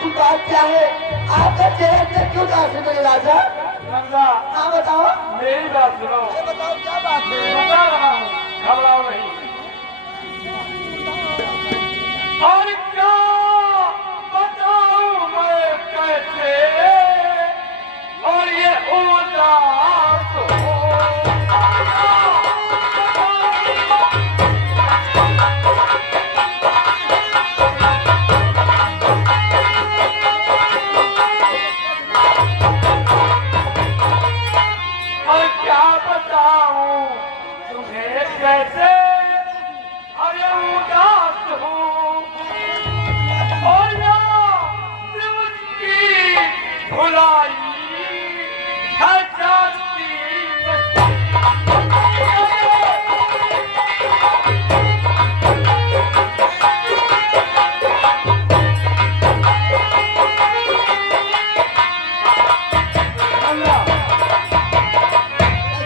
आखिर बात क्या है? आपका चेहरा से क्यों उदास है मेरे राजा? नंदा हाँ बताओ। मेरी बात सुनो। अरे बताओ क्या बात है? बता रहा हूँ, घबराओ नहीं। और क्या बताऊं मैं कैसे, और ये उदास हो। और क्या बताऊं तुम्हें कैसे, अरे उदास हूँ। और याद उसकी भुलाई है जाती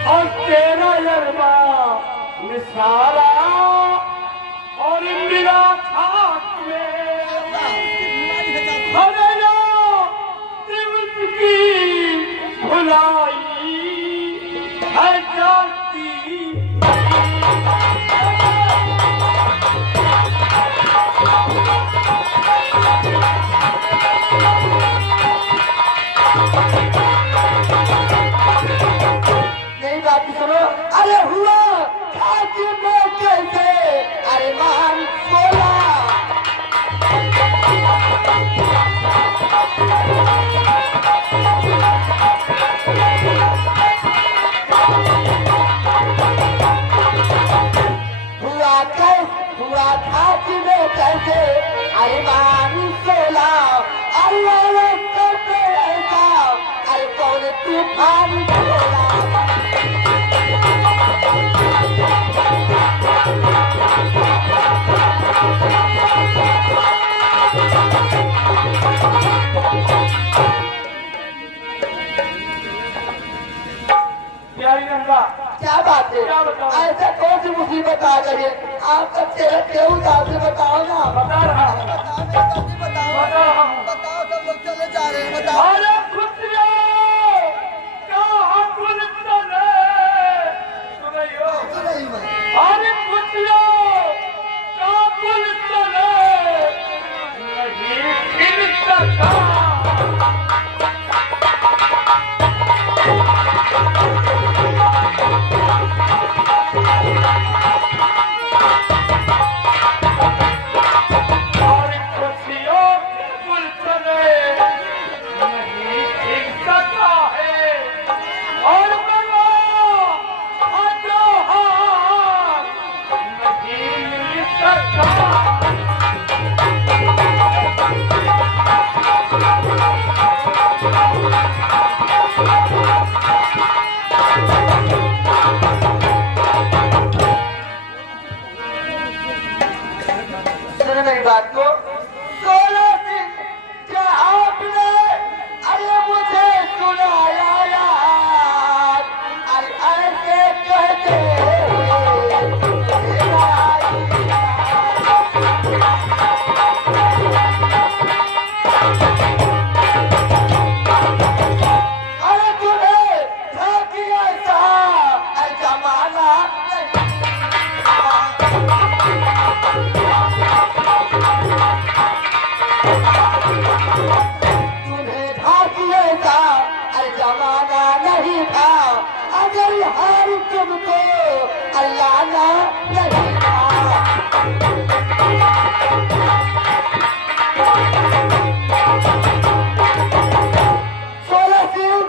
और तेरा यरमा निसारा और मेरा खाक में अरे दिवस की भुलाई है जाती। मेरी बात सुनो। अरे हुआ खाकी में कैसे? अरे मान सोला। हुआ खाकी में कैसे? अरे मान सोला। अल्लाह करते ऐसा, अरे कौन तूफान छोड़ा? प्यारी नंदा क्या बात है? क्या बताऊं? ऐसा कौन सी मुसीबत आ गई है? आपका चेहरा क्यों उदास है? बताओ ना। बता रहा हूँ, बताओ बता रहा हूँ। बताओ। सब लोग चले जा रहे हैं। बताओ। अरे खुशियों कहाँ गुल चले, सुनियो। नहीं मैं। अरे खुशियों कहाँ गुल चले, नहीं फिर सका। और खुशियों के गुल चले नहीं खिल सका है, और मनो अजोहार नहीं मिल सका। सुनो मेरी बात को। 16 दिन क्या आपने अरे मुझे सुनाया यार? अरे ऐसे कहते अरे तुम्हें था कि ऐसा जमाना तुम्हें भाग्य था, अरे जमाना नहीं था। अगर हार तुमको अल्लाह ना नहीं था। 16 दिन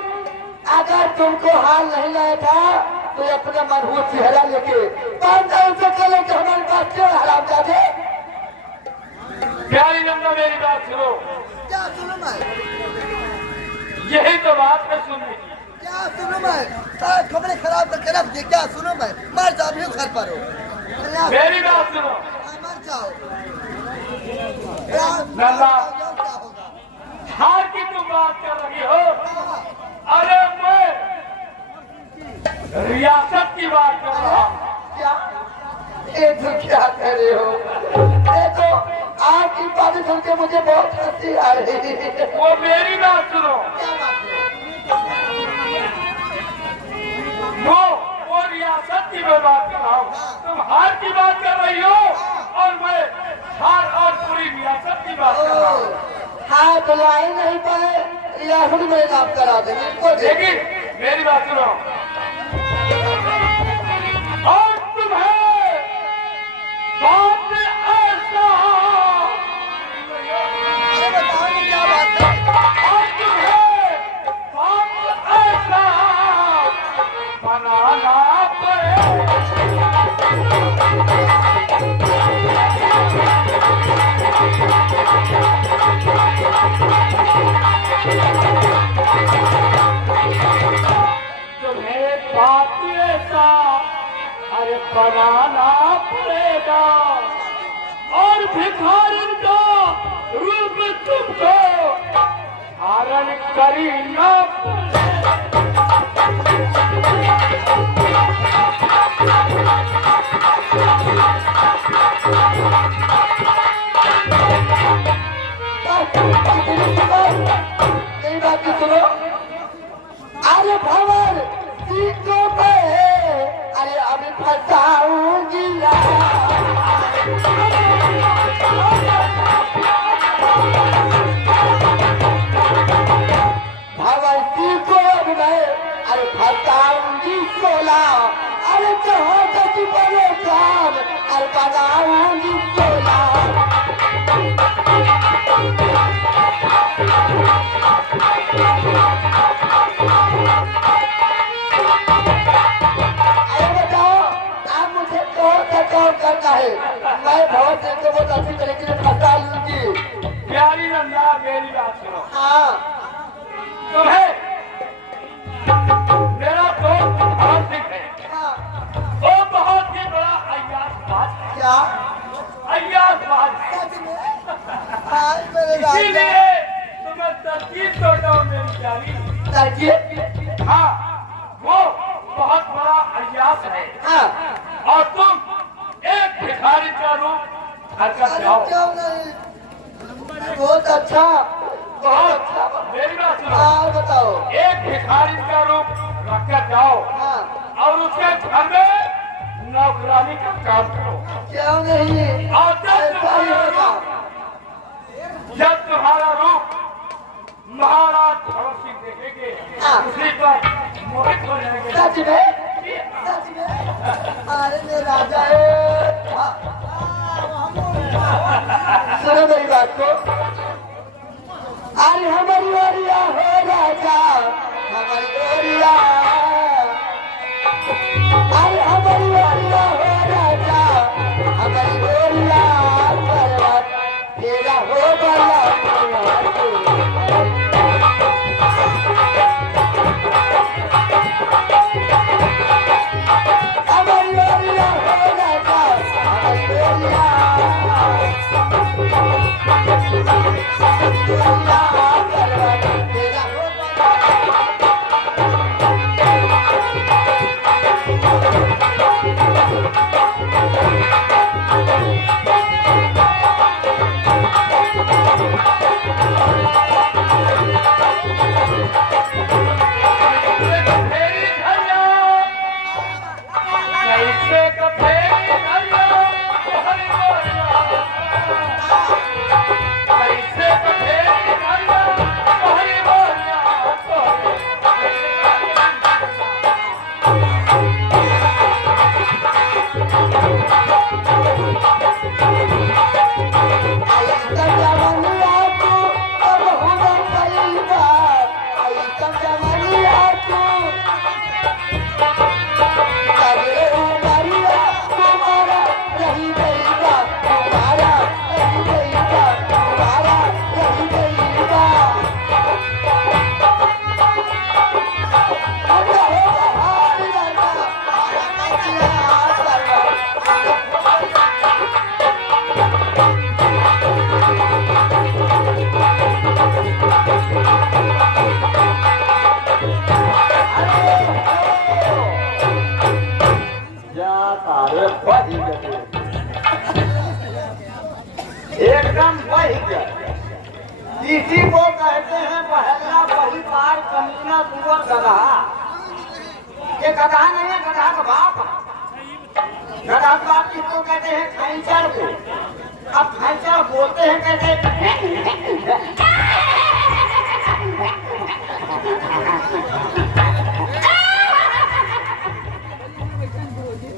अगर तुमको हाल नहीं लाया था तो अपने मनहूस चेहरा लेके 5 से चले कि हमारे पास क्यों हराम जाते? प्यारी नंदा मेरी बात सुनो। क्या सुनो मैं? यही तो बात है सुनने की। क्या सुनो मैं? सारा खबरें खराब करके रख दे। क्या सुनो मैं? मर जाओ भी घर पर हो। मेरी बात सुनो। मर जाओ। नंदा क्या होगा? हार की तुम बात कर रही हो। अरे मैं रियासत की बात कर रहा हूँ। क्या? ये तो क्या कह रहे हो? ये तो आपकी बातें सुन के मुझे बहुत हंसी आ रही है। वो मेरी बात सुनो। क्या बात है? वो रियासत की मैं बात कर रहा हूँ, तुम हार की बात कर रही हो और मैं हार और पूरी रियासत की बात कर रहा हूँ। हाँ तो लाई नहीं पाए रियासत में नाम करा देंगे इसको। लेकिन मेरी बात सुनो, और तुम्हें बात ऐसा, अरे बताओ ये क्या बात है? और तुम्हें बात ऐसा बनाना पड़ेगा। तुम्हें बात ऐसा अरे बनाना पड़ेगा और भिखारी का रूप तुमको धारण करना मेरी बात की सुनो। अरे भंवर सीखो पे अरे अभी फंसाऊंगी भंवर सीखो अभी मैं अरे फंसाऊंगी सोला अरे कहाँ तक बने काम अरे बनाऊंगी सोला। करना है मैं बहुत से तो बहुत अच्छी तरीके से फंसा लूंगी। प्यारी नंदा मेरी बात सुनो। हाँ तुम्हें मेरा दोस्त भगत सिंह है, हाँ वो बहुत ही बड़ा अय्यासबाज है। क्या अय्यासबाज है। सच में? हाँ मेरे राजा। इसीलिए तुम्हें तरकीब तोड़ता हूँ मेरी प्यारी। तरकीब? हाँ, वो बहुत बड़ा अय्यास है हाँ और तुम एक भिखारी का रूप हरकत जाओ। क्यों नहीं? बहुत अच्छा बहुत अच्छा। मेरी बात सुनो। हाँ बताओ। एक भिखारी का रूप रखकर जाओ हाँ और उसके घर में नौकरानी का काम करो। क्यों नहीं? और ऐसा ही होगा। जब तुम्हारा रूप महाराज भगत सिंह देखेंगे हाँ। उसी पर मोहित हो जाएंगे। सच में? सच में? अरे मेरे राजा है। हाँ। सुनो मेरी बात को। अरे हमारी ओरिया हो राजा हमारी ओरिया अरे हमारी ओरिया हो राजा हमारी ओरिया पर्वत तेरा हो बला हमारी ओरिया हो राजा हमारी ओरिया एकदम वही इसी को कहते हैं बहला वही पार कमीना सुअर गधा। ये गधा नहीं है, गधा का बाप। गधा का बाप किसको कहते हैं? खैंचर को। अब खैंचर बोलते हैं कैसे?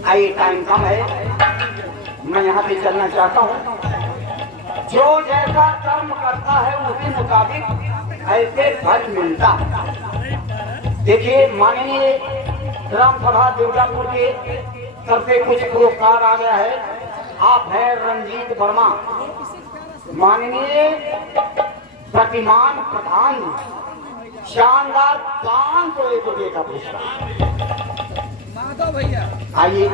आइए, टाइम कम है, मैं यहाँ पे चलना चाहता हूँ। जो जैसा कर्म करता है उसी मुताबिक ऐसे फल मिलता है। देखिए, माननीय ग्राम सभा दुर्गापुर के तरफ से कुछ पुरस्कार आ गया है। आप हैं रंजीत वर्मा, माननीय प्रतिमान प्रधान, शानदार 501 रुपये का पुरस्कार। आइए,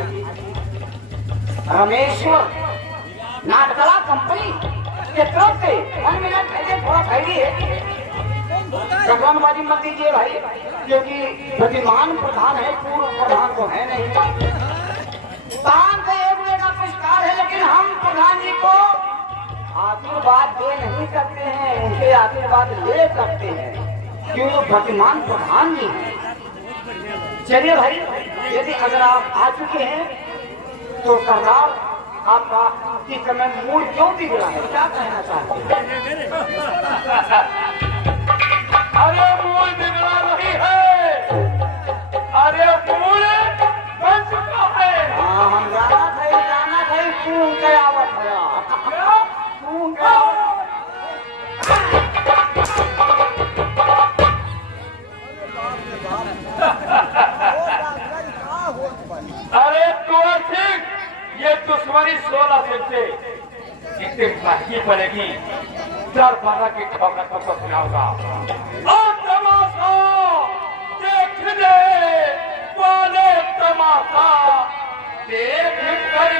रमेश्वर नाटकला कंपनी के तरफ से 1 मिनट पहले थोड़ा खैरिए, भगवानबाजी मत दीजिए भाई, क्योंकि प्रतिमान प्रधान है, पूर्व प्रधान तो है नहीं। 501 रुपये का पुरस्कार है, लेकिन हम प्रधान जी को आशीर्वाद दे नहीं सकते हैं, उनके आशीर्वाद ले सकते हैं, क्योंकि प्रतिमान प्रधान जी हैं। चलिए भाई, यदि अगर आप आ चुके हैं तो सरदार आपका इस समय मूड क्यों बिगड़ा है, क्या कहना चाहते हैं? अरे मूड बिगड़ा नहीं है, अरे मूड बन चुका है। हाँ, हम जाना था तू क्या आवत है, तू क्या अरे कुंवर सिंह, ये दुश्मनी 16 से इतनी महंगी पड़ेगी, 4 की ठोकर को सुनाऊंगा। और तमाशा देखने वाले तमाशा देख कर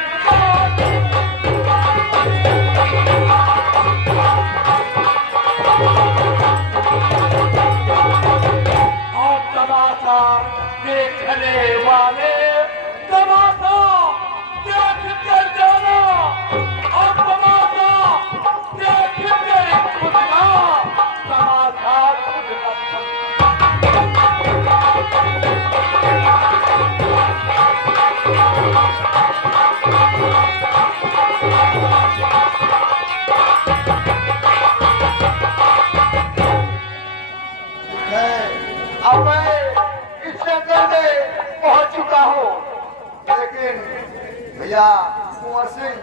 और तमाशा देखने वाले तमाशा देख कर जाना, और तमाशा देख कर खुदना, तमाशा खुद अब मैं इस जगह में पहुंच चुका हूँ, लेकिन भैया कुंवर सिंह,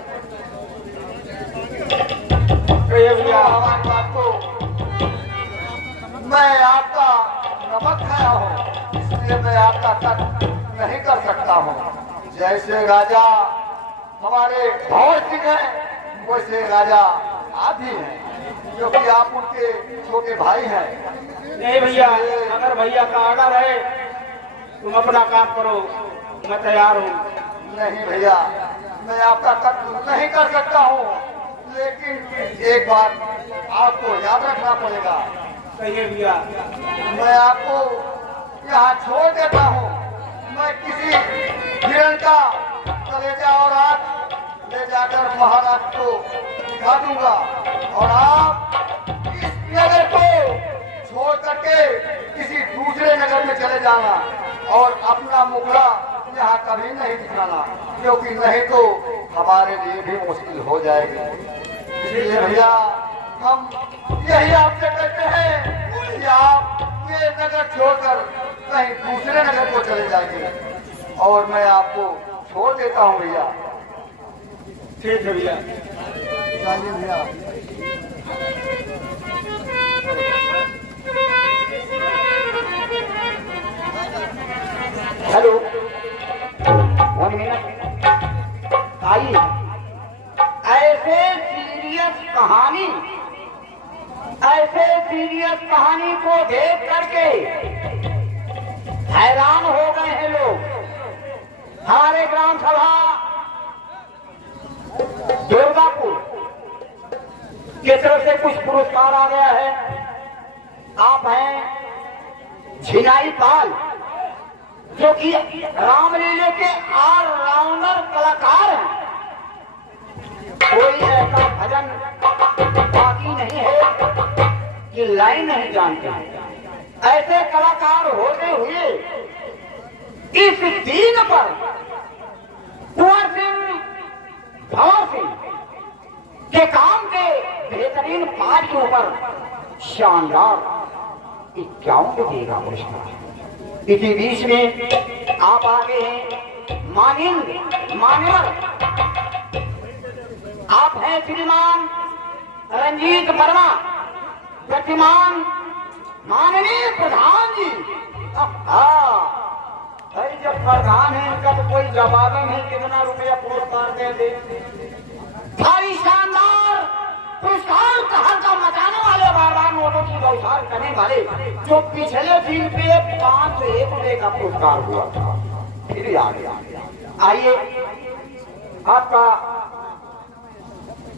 भैया हमारी बात को, मैं आपका नमक खाया हूँ, इसलिए मैं आपका तर्क नहीं कर सकता हूँ। जैसे राजा हमारे भौर सिंह हैं, वैसे राजा आप भी हैं, क्योंकि आप उनके छोटे भाई हैं। नहीं भैया, अगर भैया का ऑर्डर है तुम अपना काम करो, मैं तैयार हूँ। नहीं भैया, मैं आपका तर्क नहीं कर सकता हूँ, लेकिन एक बात आपको याद रखना पड़ेगा। कहिए भैया। मैं आपको यहाँ छोड़ देता हूँ, मैं किसी हिरण का कलेजा और आँख ले जाकर महाराज को दिखा दूंगा, और आप इस नगर को छोड़ करके किसी दूसरे नगर में चले जाना और अपना मुखड़ा यहाँ कभी नहीं दिखाना, क्योंकि नहीं तो हमारे लिए भी मुश्किल हो जाएगी। इसलिए भैया, हम यही आपसे कहते हैं कि आप ये नगर छोड़कर कहीं दूसरे नगर को चले जाएंगे, और मैं आपको छोड़ देता हूँ भैया। ठीक है भैया। जाइए भैया। Hello, 1 minute. आइए, ऐसे सीरियस कहानी को देख करके हैरान हो गए हैं लोग। हमारे ग्राम सभा दुर्गापुर की तरफ से कुछ पुरस्कार आ गया है। आप हैं झिनाई पाल, जो कि रामलीले के ऑलराउंडर कलाकार हैं। कोई ऐसा भजन लाइन नहीं जानते। ऐसे कलाकार होते हुए इस दीन पर कुंवर सिंह भंवर सिंह के काम के बेहतरीन पाठ के ऊपर शानदार 51 देगा पुरस्कार। इसी बीच में आप आगे हैं मान्यवर, आप हैं श्रीमान रंजीत वर्मा, प्रतिमान माननीय प्रधान जी। अरे जब प्रधान है इनका तो कोई जवाब नहीं, कितना रुपया पुरस्कार दे दे। भारी शानदार पुरस्कार का मचाने वाले, बार बार नोटों की बौछार करने वाले, जो पिछले दिन पे 501 रुपये का पुरस्कार हुआ था, फिर आ गया। आइए, आपका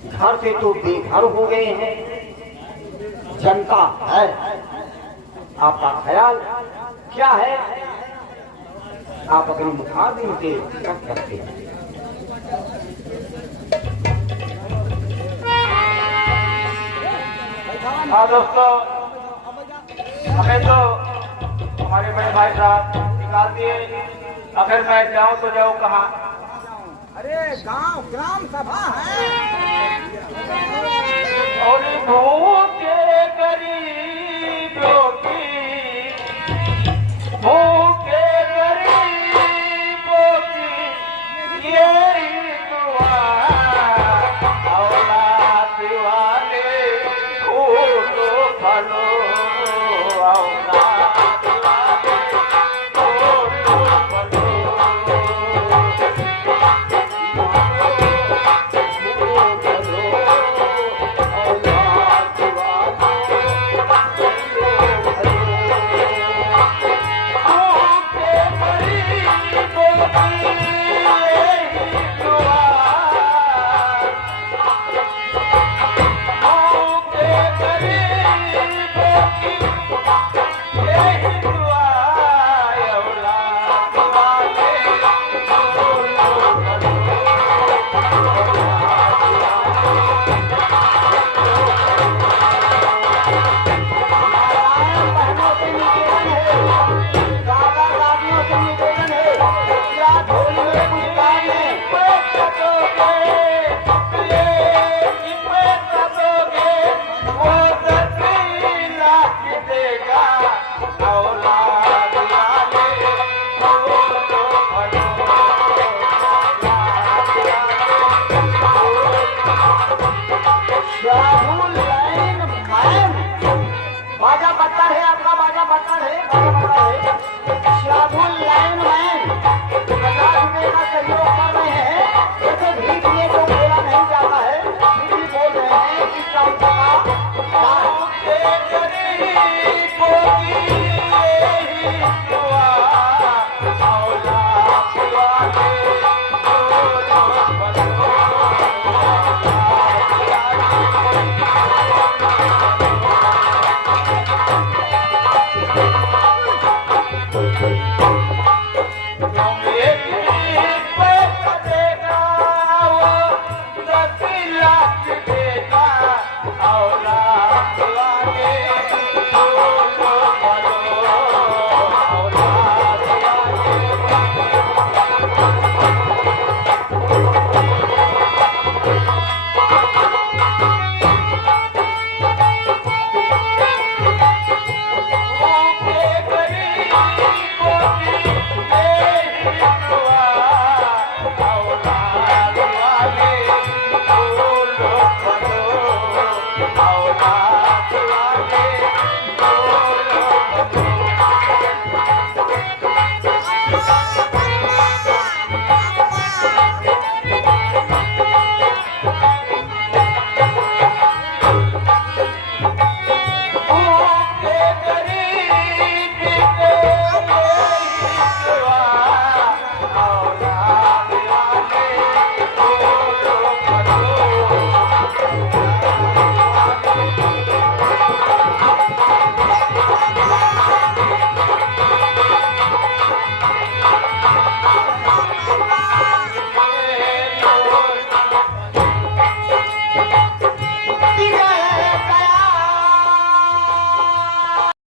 घर से तो बेघर हो गए हैं, जनता है, आपका ख्याल क्या है? आप अपनी मुखातिब से कर सकते हैं। हाँ दोस्तों, हमें तो हमारे बड़े भाई साहब निकाल दिए। अगर मैं जाऊं तो जाऊं कहाँ? अरे गांव ग्राम सभा है। और भूखे गरीबों की भूख